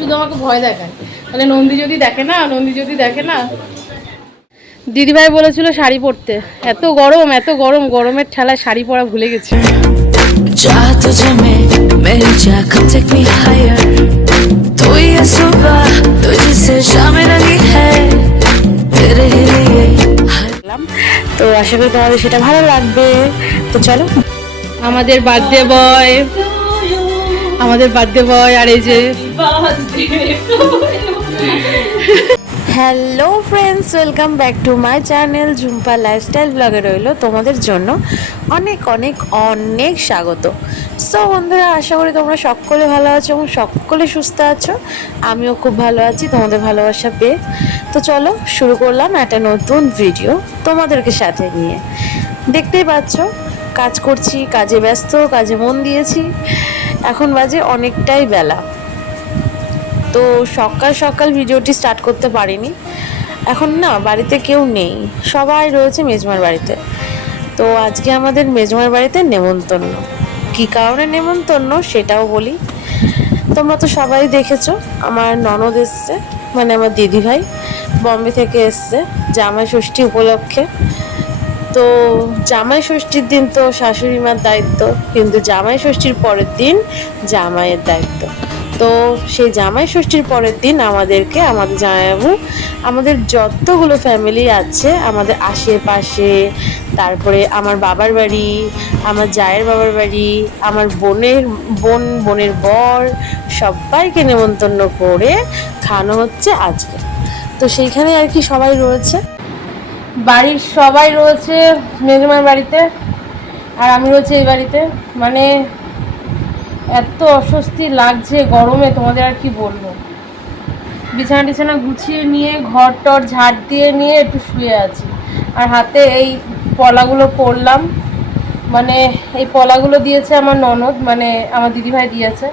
শুধু আমাকে ভয় দেখায়। মানে নন্দী যদি দেখে না নন্দী যদি দেখে না। দিদিভাই বলেছিল শাড়ি পরতে। এত গরম এত গরম গরমের ঠেলায় শাড়ি পরা ভুলে গেছে। তো আশা করি তোমাদের সেটা ভালো লাগবে। তো চলো। আমাদের বার্থডে বয় আমাদের বার্থডে বয় আর এই যে hello friends, welcome back to my channel Jhumpa lifestyle ব্লগে রইল তোমাদের জন্য অনেক অনেক অনেক স্বাগত। সো বন্ধুরা, আশা করি তোমরা সকলে ভালো আছো এবং সকলে সুস্থ আছো। আমিও খুব ভালো আছি, তোমাদের ভালোবাসা পেয়ে। তো চলো শুরু করলাম একটা নতুন ভিডিও তোমাদেরকে সাথে নিয়ে। দেখতেই পাচ্ছ, কাজ করছি, কাজে ব্যস্ত, কাজে মন দিয়েছি। এখন বাজে অনেকটাই বেলা। তো সকাল সকাল ভিডিওটি স্টার্ট করতে পারিনি। এখন না, বাড়িতে কেউ নেই। সবাই রয়েছে মেজমার বাড়িতে। তো আজকে আমাদের মেজমার বাড়িতে নেমন্তন্ন। কী কারণে নেমন্তন্ন সেটাও বলি। তোমরা তো সবাই দেখেছ, আমার ননদ এসছে মানে আমার দিদিভাই, বম্বে থেকে এসছে, জামাই ষষ্ঠী উপলক্ষে। তো জামাই ষষ্ঠীর দিন তো শাশুড়ি মার দায়িত্ব, কিন্তু জামাই ষষ্ঠীর পরের দিন জামাইয়ের দায়িত্ব। তো সেই জামাই ষষ্ঠীর পরের দিন আমাদেরকে, আমাদের জামাইবাবু, আমাদের যতগুলো ফ্যামিলি আছে, আমাদের আশেপাশে, তারপরে আমার বাবার বাড়ি, আমার জায়ের বাবার বাড়ি, আমার বোনের, বোন, বোনের বর, সবাইকে নেমন্তন্ন করে খাওয়ানো হচ্ছে আজকে। তো সেইখানে আর কি সবাই রয়েছে? বাড়ির সবাই রয়েছে মেজমার বাড়িতে, আর আমি রয়েছে এই বাড়িতে। মানে এত অস্বস্তি লাগছে গরমে, তোমাদের আর কি বলব? বিছানা টিছানা গুছিয়ে নিয়ে, ঘর টর ঝাড় দিয়ে নিয়ে একটু শুয়ে আছি। আর হাতে এই পলাগুলো পরলাম। মানে এই পলাগুলো দিয়েছে আমার ননদ মানে আমার দিদিভাই দিয়েছে।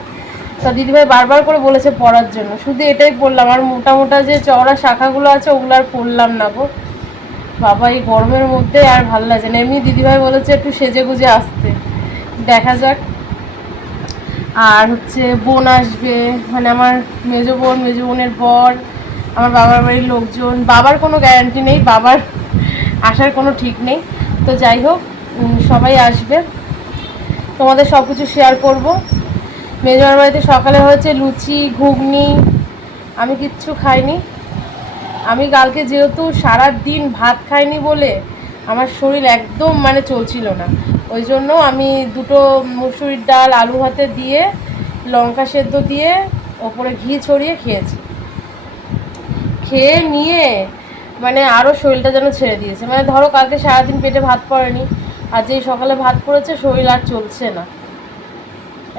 তা দিদিভাই বারবার করে বলেছে পড়ার জন্য। শুধু এটাই পড়লাম আর মোটা মোটা যে চওড়া শাখাগুলো আছে, ওগুলো আর পড়লাম না গো। বাবা এই গরমের মধ্যে আর ভালো লাগছে না। এমনি দিদিভাই বলেছে একটু সেজে গুজে আসতে। দেখা যাক। আর হচ্ছে বোন আসবে। মানে আমার মেজো বোন, মেজো বোনের বর, আমার বাবার বাড়ির লোকজন। বাবার কোনো গ্যারান্টি নেই, বাবার আসার কোনো ঠিক নেই। তো যাই হোক সবাই আসবে। তোমাদের সব কিছু শেয়ার করব মেজমার বাড়িতে সকালে হয়েছে লুচি, ঘুগনি। আমি কিচ্ছু খাইনি। আমি কালকে যেহেতু দিন ভাত খাইনি বলে আমার শরীর একদম মানে চলছিল না। ওই জন্য আমি দুটো মুসুরির ডাল, আলু ভাতে দিয়ে, লঙ্কা সেদ্ধ দিয়ে ওপরে ঘি ছড়িয়ে খেয়েছি। খেয়ে নিয়ে মানে আরও শরীরটা যেন ছেড়ে দিয়েছে। মানে ধরো কালকে সারাদিন পেটে ভাত পড়েনি, আর যেই সকালে ভাত পড়েছে শরীর আর চলছে না।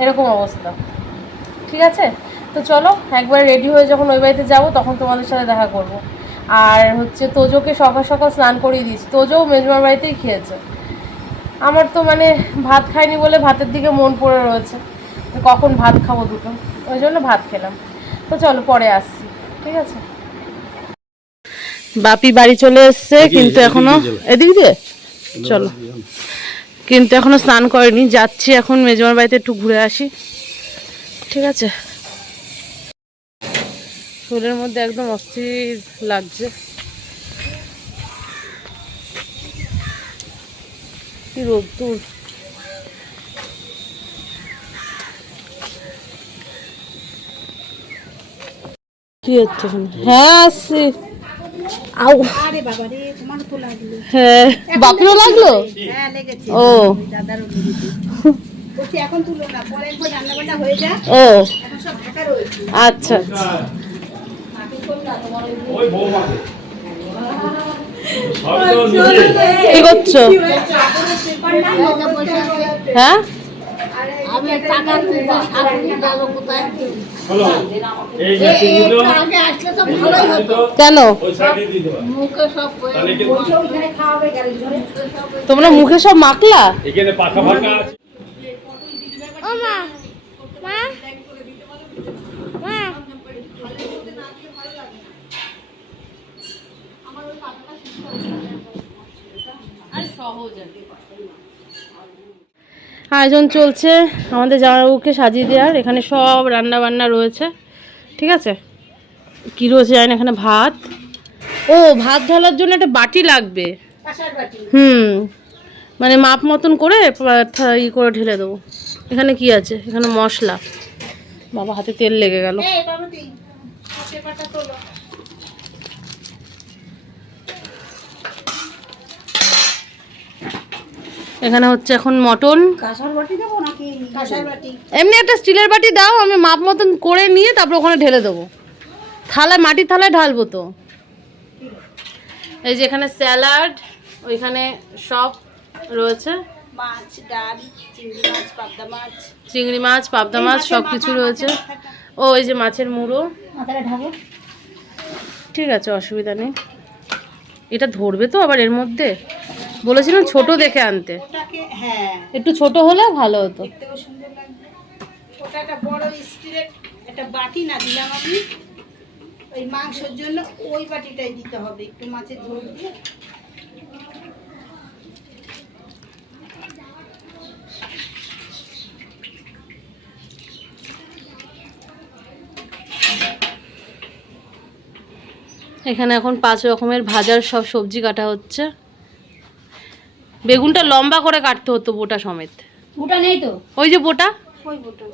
এরকম অবস্থা। ঠিক আছে? তো চলো, একবার রেডি হয়ে যখন ওই বাড়িতে যাব, তখন তোমাদের সাথে দেখা করব। আর হচ্ছে তোজোকে সকাল সকাল স্নান করিয়ে দিয়েছি। তোজোও মেজমার বাড়িতেই খেয়েছে। আমার তো মানে ভাত খাইনি বলে ভাতের দিকে মন পড়ে রয়েছে। কখন ভাত খাব দুটো? ওই জন্য ভাত খেলাম। তো চলো পরে আসছি ঠিক আছে? বাপি বাড়ি চলে এসছে কিন্তু এখনও এদিক দিয়ে? চলো। কিন্তু এখনও স্নান করেনি। যাচ্ছি এখন মেজমার বাড়িতে একটু ঘুরে আসি। ঠিক আছে? শরীরের মধ্যে একদম অস্থির লাগছে। কি রোদ্দুর কি হচ্ছে হ্যাঁ আসছি। আউ। আরে বাবা রে তোমার তো লাগল। হ্যাঁ। বাপিরও লাগল? হ্যাঁ লেগেছে। ও। দাদারও লেগেছে। এখন তুলো না পরে একবার রান্না বান্না হয়ে যা ও। এখন সব ঢাকা রয়েছে। আচ্ছা আচ্ছা। কি করছ? হ্যাঁ? কেন? তোমরা মুখে সব মাখলা? এখানে পাখা ফাঁকা আছে। আয়োজন চলছে আমাদের জামাইবাবুকে সাজিয়ে দেওয়ার এখানে সব রান্না বান্না রয়েছে ঠিক আছে? কি রয়েছে জানি না, এখানে? ভাত। ও ভাত ঢালার জন্য একটা বাটি লাগবে। হুম মানে মাপ মতন করে থা- ই করে ঢেলে দেবো। এখানে কি আছে? এখানে মশলা। বাবা হাতে তেল লেগে গেল এই বাবুটি পেপারটা তোলো এখানে হচ্ছে এখন মটন। কাঁসার বাটি দেবো বাটি। এমনি একটা স্টিলের বাটি দাও আমি মাপ মতন করে নিয়ে তারপর ওখানে ঢেলে দেবো। থালায় মাটির থালায় ঢালবো তো। এই যে এখানে স্যালাড ওইখানে সব রয়েছে। মাছ ডাল চিংড়ি মাছ পাবদা মাছ। চিংড়ি মাছ পাবদা মাছ সব কিছু রয়েছে। ও এই যে মাছের মুড়ো। ঠিক আছে অসুবিধা নেই। এটা ধরবে তো আবার এর মধ্যে? বলেছিলাম ছোট দেখে আনতে। হ্যাঁ। একটু ছোট হলে ভালো হতো। সুন্দর লাগবে। ওটা একটা বড় স্টিলের একটা বাটি না দিলাম আমি। ওই মাংসের জন্য ওই বাটিটাই দিতে হবে একটু মাছের ঝোল দিয়ে। এখানে এখন পাঁচ রকমের ভাজার সব সবজি কাটা হচ্ছে। বেগুনটা লম্বা করে কাটতে হতো বোটা সমেত। ওটা নেই তো? ওই যে বোটা? ওই বোটা।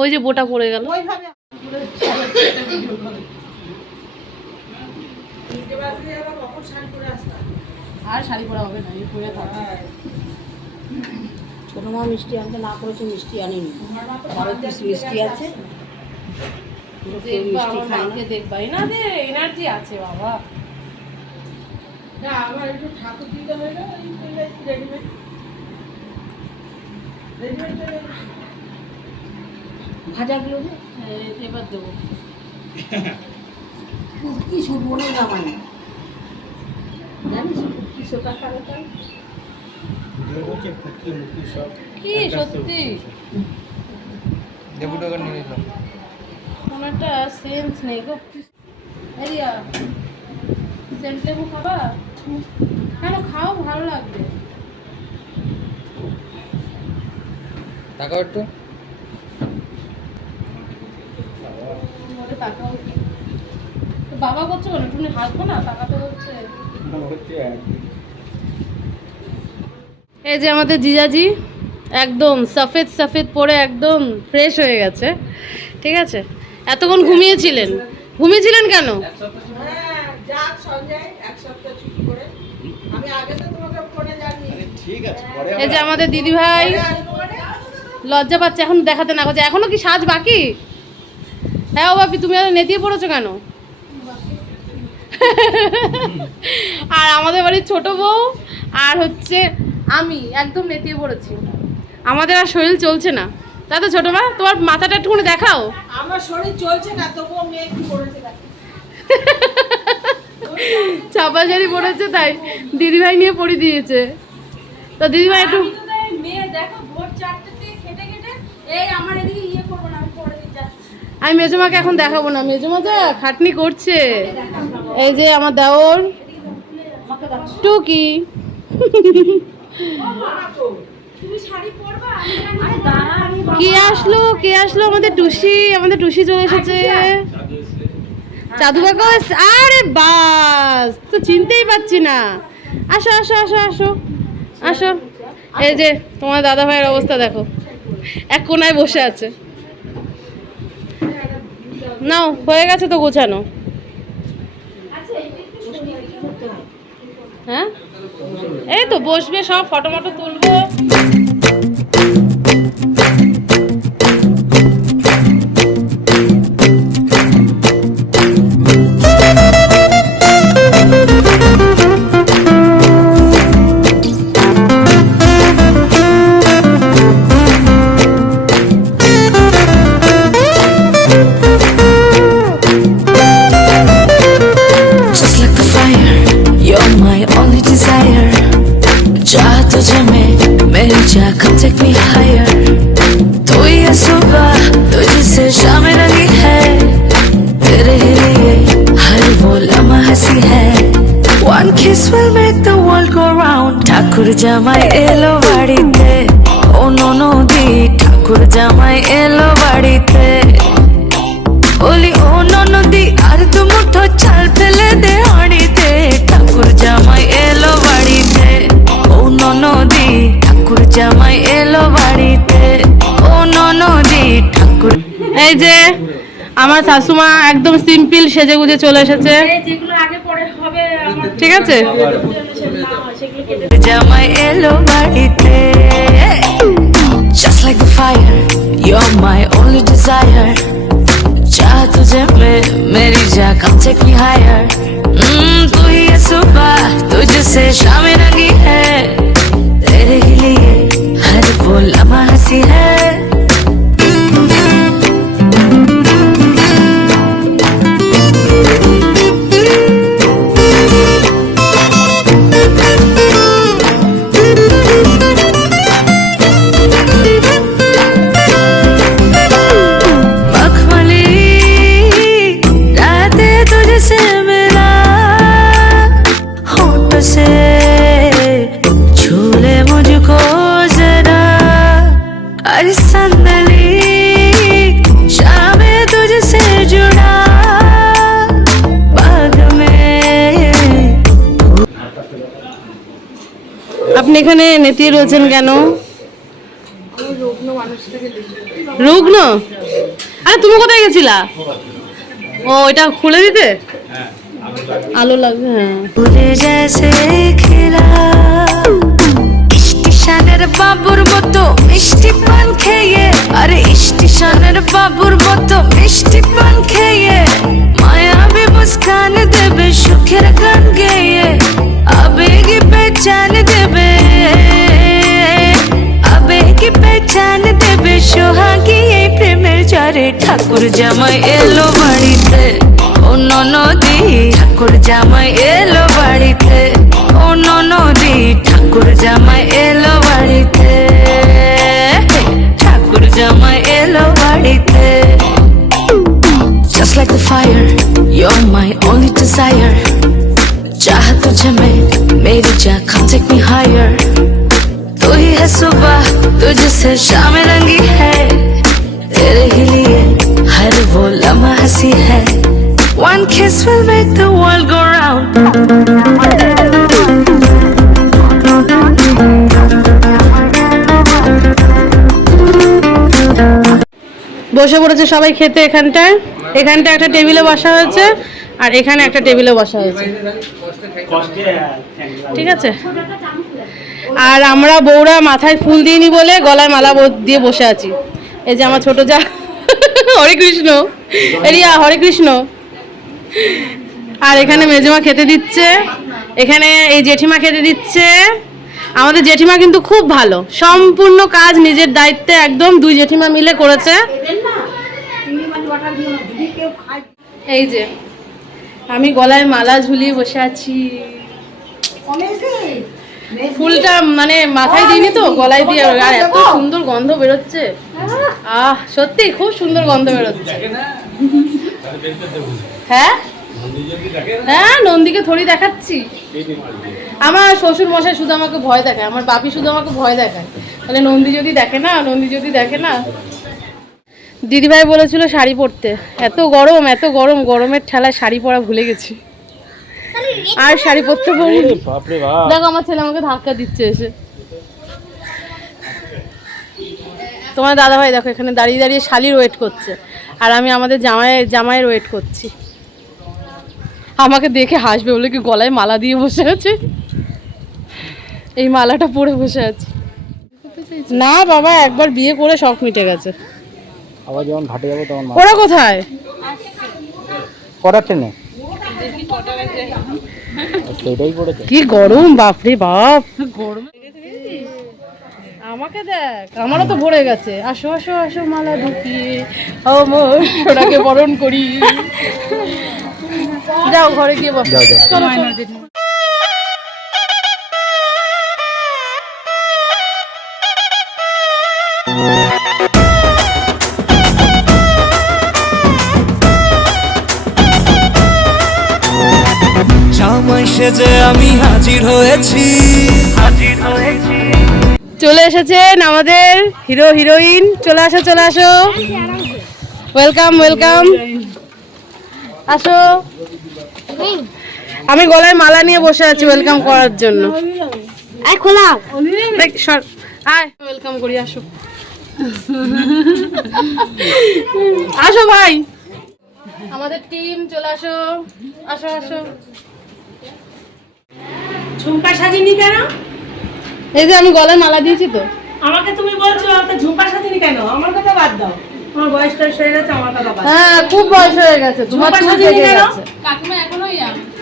ওই যে বোটা পড়ে গেল। ওইভাবে আর শাড়ি পরা হবে না পরে ছোট মা মিষ্টি আনতে না করেছে মিষ্টি আনিনি। পিস মিষ্টি আছে। দেখবা আমার মাকে দেখবা। এনাদের এনার্জি আছে বাবা। না আমার একটু ঠাকুর দিতে রেডিমেড ভাজাগুলো যে এবার দেবো। জামাই। জানিস কি সোটা খাবে তাই কি সত্যি? কোনো একটা সেন্স নেই গো। এরিয়া সেন্ট লেবু খাবা? কেন খাও? ভালো লাগবে। তাকাও একটু। বাবা করছ কেন তুমি হাসবো না? তাকাতে হচ্ছে এই যে আমাদের জিজাজি একদম সফেদ সফেদ পরে একদম ফ্রেশ হয়ে গেছে। ঠিক আছে? এতক্ষণ ঘুমিয়েছিলেন। ঘুমিয়েছিলেন কেন? এই যে আমাদের দিদি ভাই লজ্জা পাচ্ছে এখন দেখাতে না করছে এখনও কি সাজ বাকি? হ্যাঁ ও বাপি তুমি এত নেতিয়ে পড়েছো কেন? আর আমাদের বাড়ির ছোট বউ আর হচ্ছে আমি একদম নেতিয়ে পড়েছি। আমাদের আর শরীর চলছে না। তাই তো ছোটো মা তোমার মাথাটা একটুখানি দেখাও। আমার শরীর চলছে না তবুও মেয়ে কি করেছে চাপা শাড়ি পড়েছে তাই দিদিভাই নিয়ে পরিয়ে দিয়েছে। তো দিদিভাই একটু ইয়ে পরে আমি মেজমাকে এখন দেখাবো না। মেজমা যা খাটনি করছে। এই যে আমার দেওর টুকি। কে আসলো কে আসলো? আমাদের টুসি আমাদের টুসি চলে এসেছে। চাদু কাকা আরে বাস, তো চিনতেই পাচ্ছি না। আসো আসো আসো আসো আসো। এই যে, তোমার দাদা ভাইয়ের অবস্থা দেখো। এক কোনায় বসে আছে। নাও, হয়ে গেছে তো গোছানো। হ্যাঁ? এই তো বসবে, সব ফটো মটো তুলবো। জামাই এলো বাড়িতে। বলি ও নদী আর দু মুঠো চাল ফেলে দে হাঁড়িতে। ঠাকুর জামাই এলো বাড়িতে। ও নদী ঠাকুর জামাই এলো বাড়িতে। ও নদী ঠাকুর এই যে আমার শাশুমা একদম সিম্পল সেজে গুজে চলে এসেছে। ঠিক আছে? জামাই এলো বাড়িতে। Just like the fire, you're my only desire. चाह तुझे मैं मेरी जा come take me higher. Mm, तू ही है सुबह तुझसे शाम रंगी है तेरे ही लिए আপনি এখানে নেতিয়ে রয়েছেন কেন? রুগ্ন? আরে তুমি কোথায় গেছিলা? ও এটা খুলে দিতে? আলো লাগবে হ্যাঁ। স্টেশনের বাবুর মতো মিষ্টি পান খেয়ে, আরে স্টেশনের বাবুর মতো মিষ্টি পান খেয়ে, মায়াবী মুস্কান দেবে সুখের গান গেয়ে, আবেগি পেচান দেবে, আবেগি পেচান দেবে সোহাগী এই প্রেমের চারে ঠাকুর জামাই এলো বাড়িতে ও নদী, ঠাকুর জামাই এলো বসে পড়েছে সবাই খেতে এখানটায়। এখানটা একটা টেবিলে বসা হয়েছে আর এখানে একটা টেবিলে বসা হয়েছে। ঠিক আছে? আর আমরা বউরা মাথায় ফুল দিইনি বলে গলায় মালা দিয়ে বসে আছি। এই যে আমার ছোট যা হরে কৃষ্ণ এরিয়া হরে কৃষ্ণ। আর এখানে মেজমা খেতে দিচ্ছে। এখানে এই জেঠিমা খেতে দিচ্ছে। আমাদের জেঠিমা কিন্তু খুব ভালো। সম্পূর্ণ কাজ নিজের দায়িত্বে একদম দুই জেঠিমা মিলে করেছে এদের না চিংড়ি মাছ বাটার দিও না যদি কেউ খায় এই যে, আমি গলায় মালা ঝুলিয়ে বসে আছি। ফুলটা মানে মাথায় দিইনি তো, গলায় দিয়ে আর এত সুন্দর গন্ধ বেরোচ্ছে। আহ, সত্যি খুব সুন্দর গন্ধ বেরোচ্ছে। হ্যাঁ? হ্যাঁ নন্দীকে থরি দেখাচ্ছি। আমার শ্বশুর মশাই শুধু আমাকে ভয় দেখায়, আমার বাপি শুধু আমাকে ভয় দেখায়। তাহলে নন্দী যদি দেখে না, নন্দী যদি দেখে না দিদিভাই বলেছিল শাড়ি পরতে। এত গরম এত গরম গরমের ঠেলায় শাড়ি পরা ভুলে গেছি। আর শাড়ি পরতে পারি দেখো আমার ছেলে আমাকে ধাক্কা দিচ্ছে এসে। তোমার দাদা ভাই দেখো এখানে দাঁড়িয়ে দাঁড়িয়ে শালির ওয়েট করছে। আর আমি আমাদের জামাই জামাইয়ের ওয়েট করছি। আমাকে দেখে হাসবে বলে কি গলায় মালা দিয়ে বসে আছে? এই মালাটা পরে বসে আছে। না বাবা একবার বিয়ে করে শখ মিটে গেছে। আবার যখন ঘাটে যাব তখন ওরা কোথায়? করার ট্রেনে। সেটাই করেছে। কি গরম বাপরে বাপ। গরম। আমাকে দেখ আমারও তো ভরে গেছে। আসো আসো আসো মালা ঢুকিয়ে আমার সোনাকে বরণ করি। যাও ঘরে গিয়ে বস। চলো। চলো। জামাই সেজে আমি হাজির হয়েছি। চলে এসেছেন আমাদের হিরো হিরোইন। চলে আসো চলে আসো। ওয়েলকাম ওয়েলকাম আসো। আমি গলায় মালা নিয়ে বসে আছি ওয়েলকাম করার জন্য। দেখ, সর আয়। ওয়েলকাম করি আসো। আসো ভাই। আমাদের টিম চলে আসো। আসো আসো। ঝুমকা সাজিনি কেন? এই যে আমি গলায় মালা দিয়েছি তো। আমাকে তুমি বলছো আমাকে ঝুমকা সাজিনি কেন? আমার কথা বাদ দাও। বয়স টয়স হয়ে গেছে আমার কথা বাদ হ্যাঁ খুব বয়স হয়ে গেছে তোমার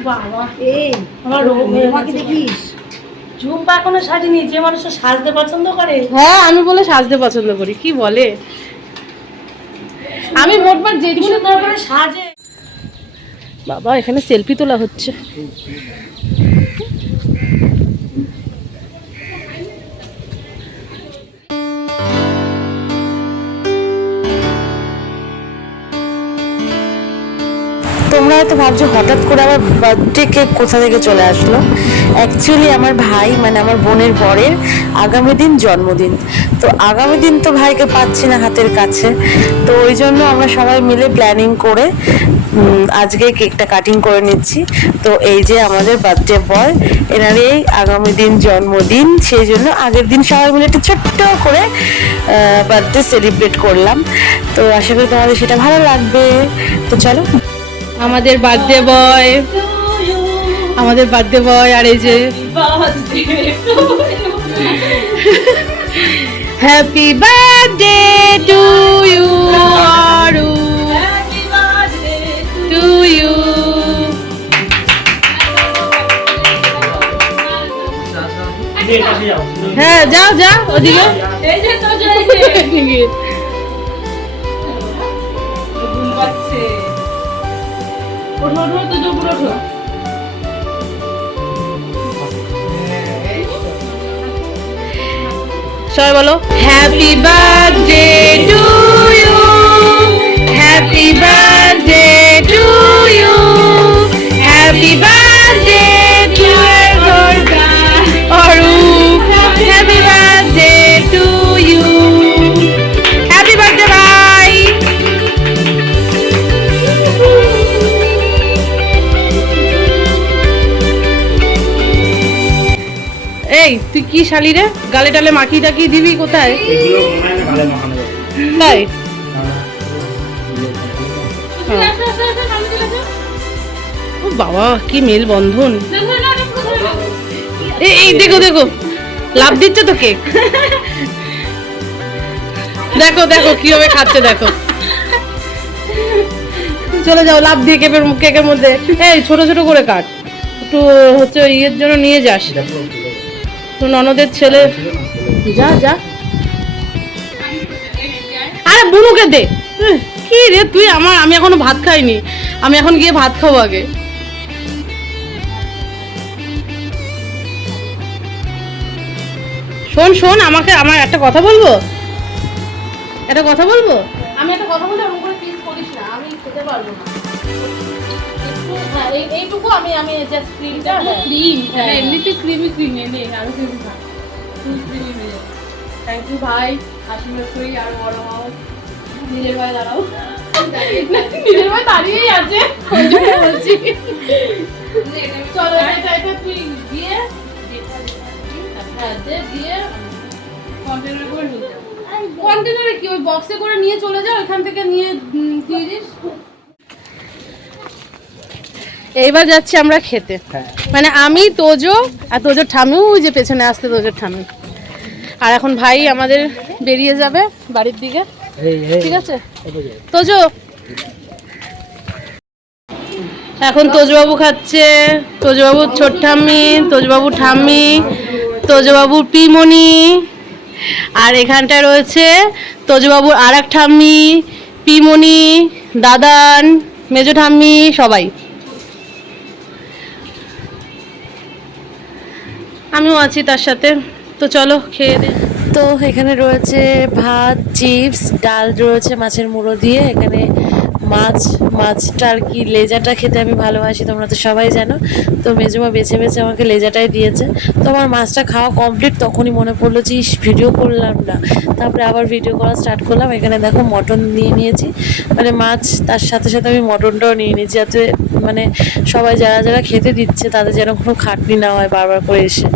বাবা এই আমার আমাকে দেখিস। এখনও সাজিনি যে মানুষ সাজতে পছন্দ করে। হ্যাঁ আমি বলে সাজতে পছন্দ করি কি বলে? আমি মোটমাট যেটুকু সাজে। বাবা এখানে সেলফি তোলা হচ্ছে। হয়তো ভাবছ হঠাৎ করে আমার বার্থডে কেক কোথা থেকে চলে আসলো। অ্যাকচুয়ালি আমার ভাই মানে আমার বোনের বরের আগামী দিন জন্মদিন। তো আগামী দিন তো ভাইকে পাচ্ছি না হাতের কাছে। তো ওই জন্য আমরা সবাই মিলে প্ল্যানিং করে আজকে কেকটা কাটিং করে নিচ্ছি। তো এই যে আমাদের বার্থডে বয় এনার এই আগামী দিন জন্মদিন। সেই জন্য আগের দিন সবাই মিলে একটা ছোট্ট করে বার্থডে সেলিব্রেট করলাম। তো আশা করি তোমাদের সেটা ভালো লাগবে। তো চলো। আমাদের বার্থডে বয় আমাদের বার্থডে বয় আর এই যে happy birthday to you Aru to you হ্যাঁ যাও যাও ওদিকে সবাই বলো happy birthday to you happy birthday কি শালি রে? গালে টালে মাখি টাকি দিবি কোথায়? এগুলো না গালে মাখানো যাবে। তাই? ও বাবা কি মেল বন্ধন এই এই দেখো দেখো। লাভ দিচ্ছে তো কেক। দেখো দেখো কীভাবে খাচ্ছে দেখো। চলে যাও লাভ দিয়ে কেকের কেকের মধ্যে। এই ছোট ছোট করে কাট। একটু হচ্ছে ইয়ের জন্য নিয়ে যাস। তো ননদের ছেলে। যা যা। আরে বুনুকে দে। কি রে তুই? আমার, আমি এখনও ভাত খাইনি। আমি এখন গিয়ে ভাত খাব আগে। শোন শোন, আমাকে, আমার একটা কথা বলব? একটা কথা বলব? আমি একটা কথা বলতে ওরকম করে পিস করিস না আমি খেতে পারব না। হ্যাঁ এই এইটুকু আমি আমি জাস্ট ক্রিমটা ক্রিম হ্যাঁ। এমনিতে ক্রিমি ক্রিমি নেই আরও ক্রিমি খা ক্রিমি হয়ে থ্যাংক ইউ ভাই। আশীর্বাদ করি আর বড় হও। নীলের ভাই দাঁড়াও। নীলের ভাই দাঁড়িয়েই আছে। বলছি। চলো এটা এটা তুই দিয়ে হ্যাঁ দিয়ে কন্টেনার করে নিয়ে যাও কন্টেনারে কি? ওই বক্সে করে নিয়ে চলে যাও এখান থেকে নিয়ে দিয়ে দিস। এইবার যাচ্ছি আমরা খেতে। মানে আমি তোজো আর তোজোর ঠামিও ওই যে পেছনে আসতে তোজোর ঠামি আর এখন ভাই আমাদের বেরিয়ে যাবে বাড়ির দিকে। ঠিক আছে? তোজো। এখন তোজবাবু খাচ্ছে তোজবাবুর ছোট ঠাম্মি তোজবাবুর ঠাম্মি তোজবাবুর পিমনি। আর এখানটায় রয়েছে তোজবাবুর আর এক ঠাম্মি, পিমনি, দাদান, মেজো ঠাম্মি, সবাই। আমিও আছি তার সাথে। তো চলো খেয়ে দে তো এখানে রয়েছে ভাত, চিপস, ডাল রয়েছে মাছের মুড়ো দিয়ে। এখানে মাছ মাছটা আর কি লেজাটা খেতে আমি ভালোবাসি তোমরা তো সবাই জানো। তো মেজমা বেছে বেছে আমাকে লেজাটাই দিয়েছে। তো আমার মাছটা খাওয়া কমপ্লিট তখনই মনে পড়ল যে ভিডিও করলাম না। তারপরে আবার ভিডিও করা স্টার্ট করলাম। এখানে দেখো মটন নিয়ে নিয়েছি। মানে মাছ, তার সাথে সাথে আমি মটনটাও নিয়ে নিয়েছি। যাতে মানে সবাই যারা যারা খেতে দিচ্ছে, তাদের যেন কোনো খাটনি না হয় বারবার করে এসে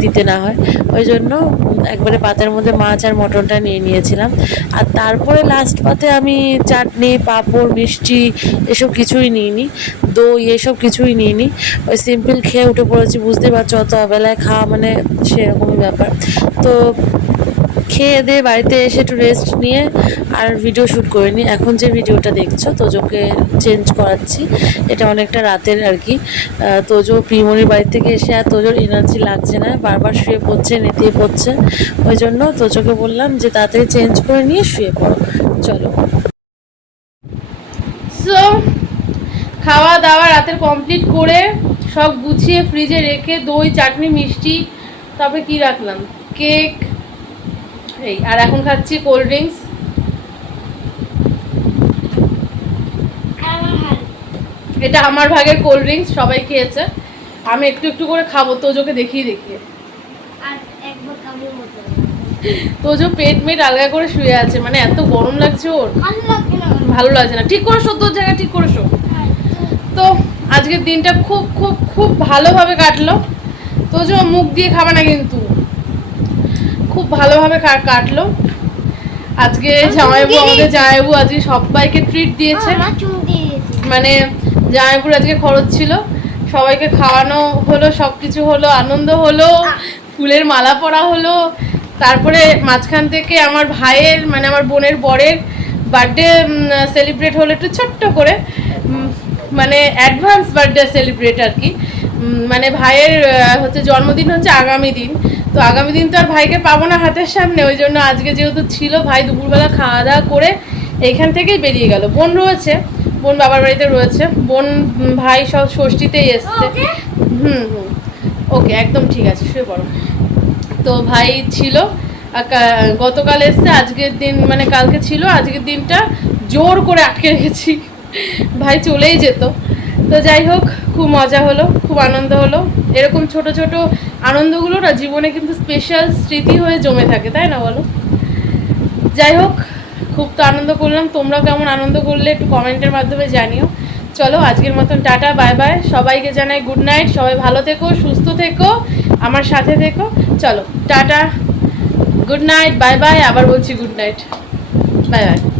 দিতে না হয়। ওই জন্য একবারে পাতের মধ্যে মাছ আর মটনটা নিয়ে নিয়েছিলাম। আর তারপরে লাস্ট পাতে আমি চাটনি, পাঁপড় মিষ্টি এসব কিছুই নিইনি, দই এসব কিছুই নিইনি। ওই সিম্পল খেয়ে উঠে পড়েছি, বুঝতেই পারছ অত বেলায় খাওয়া মানে সেরকমই ব্যাপার। তো খেয়ে দিয়ে বাড়িতে এসে একটু রেস্ট নিয়ে আর ভিডিও শ্যুট করে নিই এখন যে ভিডিওটা দেখছ, তোজোকে চেঞ্জ করাচ্ছি। এটা অনেকটা রাতের আর কি। তোজো প্রিমনির বাড়ি থেকে এসে আর তোজোর এনার্জি লাগছে না, বারবার শুয়ে পড়ছে, নেতিয়ে পড়ছে। ওই জন্য তোজোকে বললাম যে তাড়াতাড়ি চেঞ্জ করে নিয়ে শুয়ে পড়ো। চলো। সো খাওয়া দাওয়া রাতের কমপ্লিট করে সব গুছিয়ে ফ্রিজে রেখে দই চাটনি মিষ্টি তারপরে কি রাখলাম? কেক এই আর এখন খাচ্ছি কোল্ড ড্রিঙ্কস এটা আমার ভাগের কোল্ড ড্রিঙ্কস সবাই খেয়েছে। আমি একটু একটু করে খাব তোজোকে দেখিয়ে দেখিয়ে। তোজো পেট মেট আলগা করে শুয়ে আছে মানে এত গরম লাগছে ওর। ভালো লাগছে না ঠিক করে শো তোর জায়গা ঠিক করে শো তো আজকের দিনটা খুব খুব খুব ভালোভাবে কাটলো। তো যে মুখ দিয়ে খাবে না কিন্তু। খুব ভালোভাবে কাটলো। আজকে জামাইবু আমাদের জামাইবু আজকে সবাইকে ট্রিট দিয়েছে। মানে জামাইবুর আজকে খরচ ছিল। সবাইকে খাওয়ানো হলো সব কিছু হলো আনন্দ হলো ফুলের মালা পরা হলো। তারপরে মাঝখান থেকে আমার ভাইয়ের মানে আমার বোনের বরের বার্থডে সেলিব্রেট হলো একটু ছোট্ট করে মানে অ্যাডভান্স বার্থডে সেলিব্রেট আর কি। মানে ভাইয়ের হচ্ছে জন্মদিন হচ্ছে আগামী দিন। তো আগামী দিন তো আর ভাইকে পাবো না হাতের সামনে ওই জন্য আজকে যেহেতু ছিল ভাই দুপুরবেলা খাওয়া দাওয়া করে এইখান থেকেই বেরিয়ে গেল। বোন রয়েছে বোন বাবার বাড়িতে রয়েছে। বোন ভাই সব ষষ্ঠীতেই এসছে। হুম হুম। ওকে একদম ঠিক আছে শুয়ে পড়ো। তো ভাই ছিল গতকাল এসছে, আজকের দিন মানে কালকে ছিল, আজকের দিনটা জোর করে আটকে রেখেছি। ভাই চলেই যেত। তো যাই হোক, খুব মজা হলো, খুব আনন্দ হলো। এরকম ছোট ছোট আনন্দগুলো না জীবনে কিন্তু স্পেশাল স্মৃতি হয়ে জমে থাকে, তাই না বলো? যাই হোক, খুব তো আনন্দ করলাম। তোমরা কেমন আনন্দ করলে একটু কমেন্টের মাধ্যমে জানিও। চলো, আজকের মতন টাটা, বাই বাই। সবাইকে জানাই গুড নাইট। সবাই ভালো থেকো, সুস্থ থেকো, আমার সাথে থেকো। চলো, tata. Good night bye bye আবার বলছি গুড নাইট বাই বাই